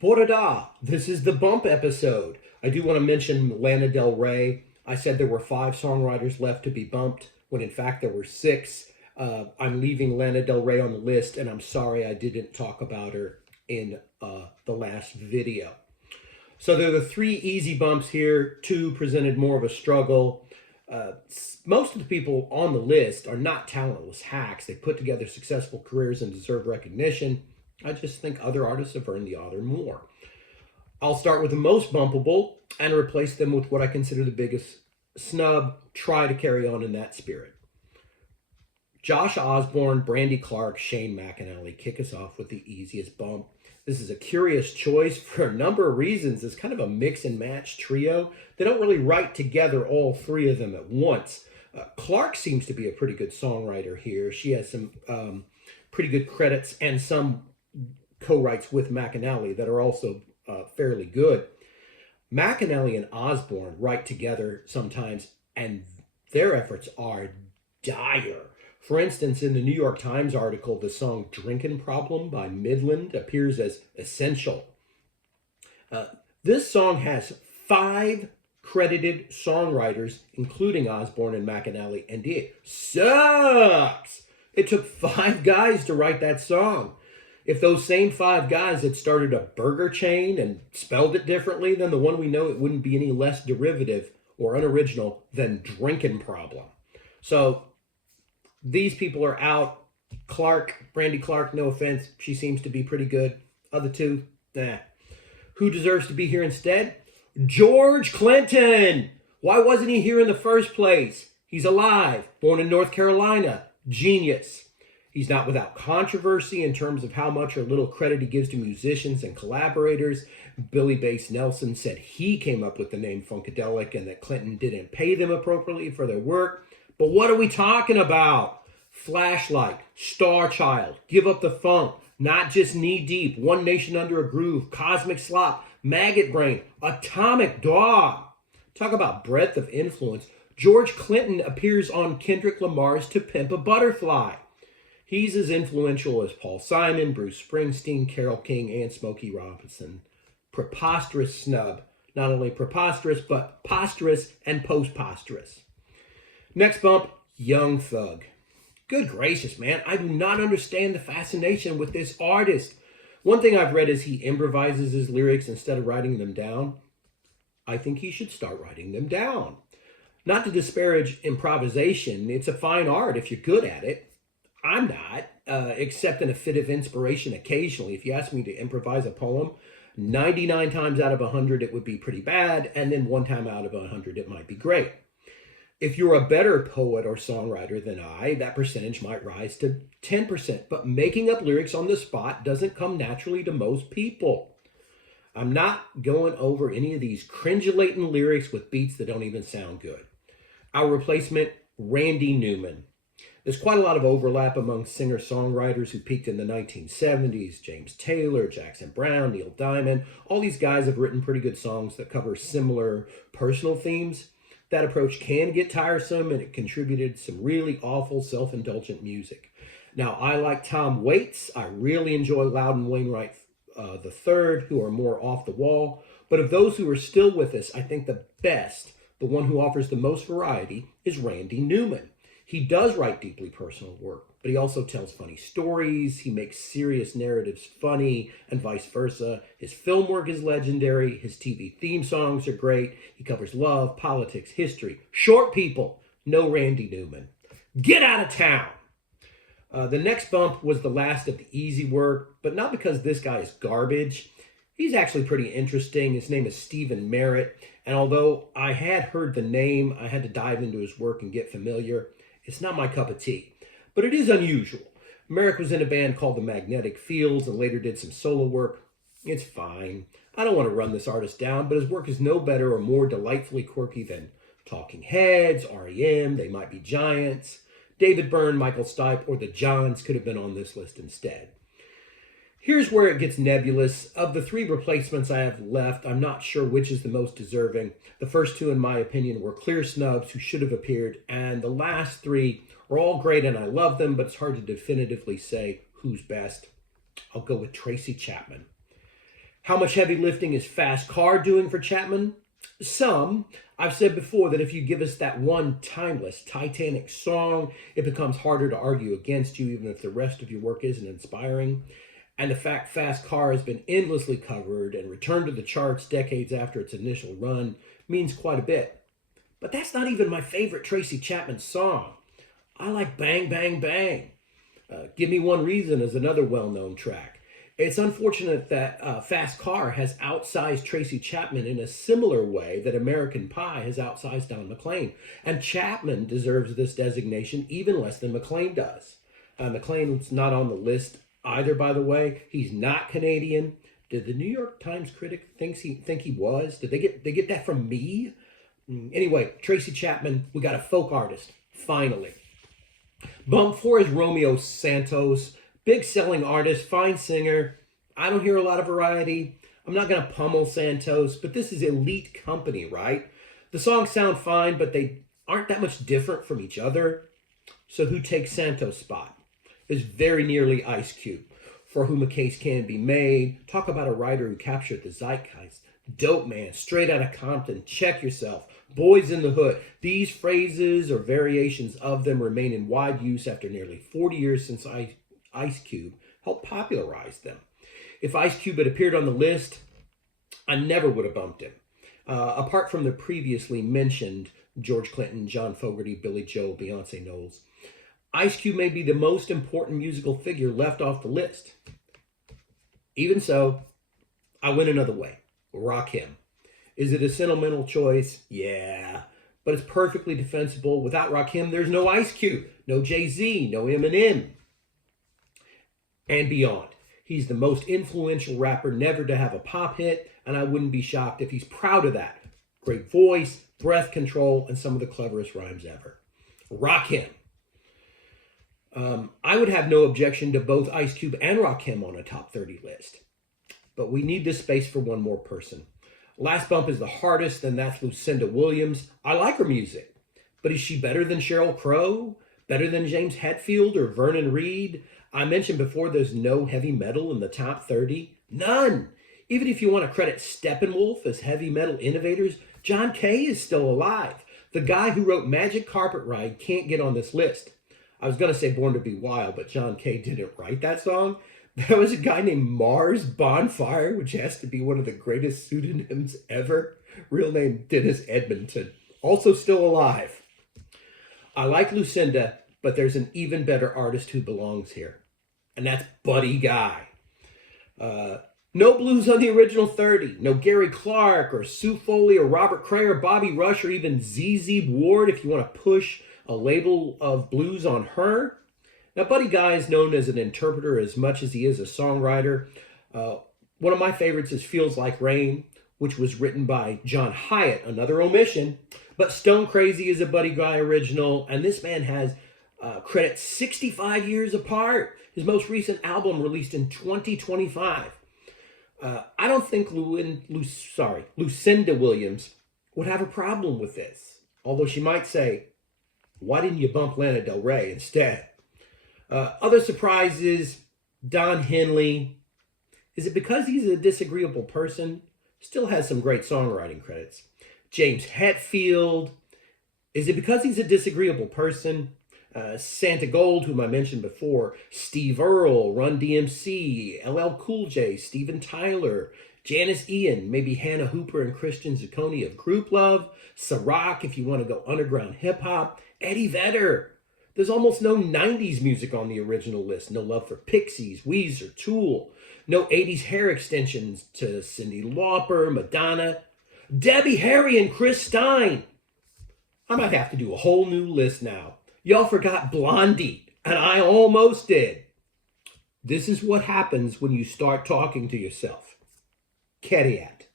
Porada, this is the bump episode. I do want to mention Lana Del Rey. I said there were 5 songwriters left to be bumped, when in fact there were 6. I'm leaving Lana Del Rey on the list, and I'm sorry I didn't talk about her in the last video. So there are the 3 easy bumps here. 2 presented more of a struggle. Most of the people on the list are not talentless hacks. They put together successful careers and deserve recognition. I just think other artists have earned the honor more. I'll start with the most bumpable and replace them with what I consider the biggest snub. Try to carry on in that spirit. Josh Osborne, Brandy Clark, Shane McAnally kick us off with the easiest bump. This is a curious choice for a number of reasons. It's kind of a mix and match trio. They don't really write together, all 3 of them at once. Clark seems to be a pretty good songwriter here. She has some pretty good credits and some co-writes with McAnally that are also fairly good. McAnally and Osborne write together sometimes, and their efforts are dire. For instance, in the New York Times article, the song Drinkin' Problem by Midland appears as essential. This song has 5 credited songwriters, including Osborne and McAnally, and it sucks. It took 5 guys to write that song. If those same 5 guys had started a burger chain and spelled it differently than the one we know, it wouldn't be any less derivative or unoriginal than Drinkin' Problem. So these people are out. Brandy Clark, no offense, she seems to be pretty good. Other 2, nah. Who deserves to be here instead? George Clinton. Why wasn't he here in the first place? He's alive, born in North Carolina, genius. He's not without controversy in terms of how much or little credit he gives to musicians and collaborators. Billy Bass Nelson said he came up with the name Funkadelic and that Clinton didn't pay them appropriately for their work. But what are we talking about? Flashlight, Star Child, Give Up the Funk, Not Just Knee Deep, One Nation Under a Groove, Cosmic Slop, Maggot Brain, Atomic Dog. Talk about breadth of influence. George Clinton appears on Kendrick Lamar's To Pimp a Butterfly. He's as influential as Paul Simon, Bruce Springsteen, Carole King, and Smokey Robinson. Preposterous snub. Not only preposterous, but posterous and post-posterous. Next bump, Young Thug. Good gracious, man. I do not understand the fascination with this artist. One thing I've read is he improvises his lyrics instead of writing them down. I think he should start writing them down. Not to disparage improvisation. It's a fine art if you're good at it. I'm not, except in a fit of inspiration occasionally. If you ask me to improvise a poem, 99 times out of 100 it would be pretty bad, and then 1 time out of 100 it might be great. If you're a better poet or songwriter than I, that percentage might rise to 10%. But making up lyrics on the spot doesn't come naturally to most people. I'm not going over any of these cringulating lyrics with beats that don't even sound good. Our replacement, Randy Newman. There's quite a lot of overlap among singer-songwriters who peaked in the 1970s. James Taylor, Jackson Browne, Neil Diamond. All these guys have written pretty good songs that cover similar personal themes. That approach can get tiresome, and it contributed some really awful self-indulgent music. Now, I like Tom Waits. I really enjoy Loudon Wainwright III, who are more off the wall. But of those who are still with us, I think the best, the one who offers the most variety, is Randy Newman. He does write deeply personal work, but he also tells funny stories. He makes serious narratives funny, and vice versa. His film work is legendary. His TV theme songs are great. He covers love, politics, history. Short people, no Randy Newman. Get out of town. The next bump was the last of the easy work, but not because this guy is garbage. He's actually pretty interesting. His name is Stephen Merritt, and although I had heard the name, I had to dive into his work and get familiar. It's not my cup of tea, but it is unusual. Merrick was in a band called the Magnetic Fields and later did some solo work. It's fine. I don't want to run this artist down, but his work is no better or more delightfully quirky than Talking Heads, REM, They Might Be Giants. David Byrne, Michael Stipe, or the Johns could have been on this list instead. Here's where it gets nebulous. Of the 3 replacements I have left, I'm not sure which is the most deserving. The first 2, in my opinion, were clear snubs who should have appeared, and the last 3 are all great and I love them, but it's hard to definitively say who's best. I'll go with Tracy Chapman. How much heavy lifting is Fast Car doing for Chapman? Some. I've said before that if you give us that one timeless Titanic song, it becomes harder to argue against you, even if the rest of your work isn't inspiring. And the fact Fast Car has been endlessly covered and returned to the charts decades after its initial run means quite a bit. But that's not even my favorite Tracy Chapman song. I like Bang Bang Bang. Give Me One Reason is another well-known track. It's unfortunate that Fast Car has outsized Tracy Chapman in a similar way that American Pie has outsized Don McLean. And Chapman deserves this designation even less than McLean does. McLean's not on the list either, by the way. He's not Canadian. Did the New York Times critic think he was? Did they get that from me? Anyway, Tracy Chapman, we got a folk artist, finally. Bump 4 is Romeo Santos. Big selling artist, fine singer. I don't hear a lot of variety. I'm not going to pummel Santos, but this is elite company, right? The songs sound fine, but they aren't that much different from each other. So who takes Santos' spot? It's very nearly Ice Cube, for whom a case can be made. Talk about a writer who captured the zeitgeist. Dope Man, Straight Outta Compton, Check Yourself, Boys in the Hood. These phrases or variations of them remain in wide use after nearly 40 years since Ice Cube helped popularize them. If Ice Cube had appeared on the list, I never would have bumped him. Apart from the previously mentioned George Clinton, John Fogerty, Billy Joel, Beyonce Knowles, Ice Cube may be the most important musical figure left off the list. Even so, I went another way. Rakim. Is it a sentimental choice? Yeah. But it's perfectly defensible. Without Rakim, there's no Ice Cube, no Jay-Z, no Eminem. And beyond. He's the most influential rapper never to have a pop hit, and I wouldn't be shocked if he's proud of that. Great voice, breath control, and some of the cleverest rhymes ever. Rakim. I would have no objection to both Ice Cube and Rakim on a top 30 list. But we need this space for one more person. Last bump is the hardest, and that's Lucinda Williams. I like her music, but is she better than Sheryl Crow? Better than James Hetfield or Vernon Reid? I mentioned before there's no heavy metal in the top 30. None. Even if you want to credit Steppenwolf as heavy metal innovators, John Kay is still alive. The guy who wrote Magic Carpet Ride can't get on this list. I was going to say Born to Be Wild, but John Kay didn't write that song. There was a guy named Mars Bonfire, which has to be one of the greatest pseudonyms ever. Real name Dennis Edmonton. Also still alive. I like Lucinda, but there's an even better artist who belongs here. And that's Buddy Guy. No blues on the original 30. No Gary Clark or Sue Foley or Robert Cray or Bobby Rush or even ZZ Ward if you want to push a label of blues on her. Now, Buddy Guy is known as an interpreter as much as he is a songwriter. One of my favorites is Feels Like Rain, which was written by John Hyatt, another omission. But Stone Crazy is a Buddy Guy original, and this man has credits 65 years apart. His most recent album released in 2025. I don't think Lucinda Williams would have a problem with this, although she might say, why didn't you bump Lana Del Rey instead? Other surprises, Don Henley. Is it because he's a disagreeable person? Still has some great songwriting credits. James Hetfield. Is it because he's a disagreeable person? Santa Gold, whom I mentioned before. Steve Earle, Run DMC, LL Cool J, Steven Tyler, Janice Ian, maybe Hannah Hooper and Christian Zucconi of Group Love. Ciroc, if you want to go underground hip-hop. Eddie Vedder. There's almost no 90s music on the original list. No love for Pixies, Weezer, Tool. No 80s hair extensions to Cyndi Lauper, Madonna, Debbie Harry, and Chris Stein. I might have to do a whole new list now. Y'all forgot Blondie, and I almost did. This is what happens when you start talking to yourself. Caveat.